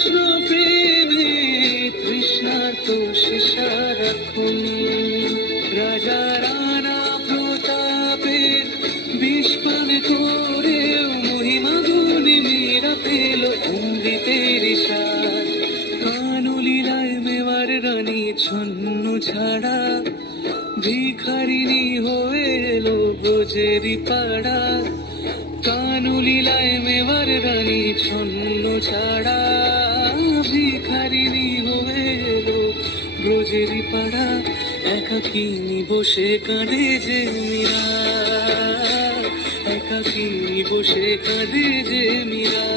কৃষ্ণ প্রেমে তৃষ্ণার্ত সে সারাক্ষণ। রাজা রানা প্রতাপের বিস্পান করেও মহিমা গুণে মীরা পেল অমৃতের সার। কানলীলায় মেওয়ার রানী ছন্ন ছাড়া ভিখারিণী হয়ে এলো ব্রজেরই পাড়া। কানলীলায় মেওয়ার রানী ছন্ন ছাড়া ভিখারিণী হয়ে এলো ব্রজেরই পাড়া। একাকিনী বসে কাঁদে যে মীরা, একাকিনী বসে কাঁদে যে মীরা।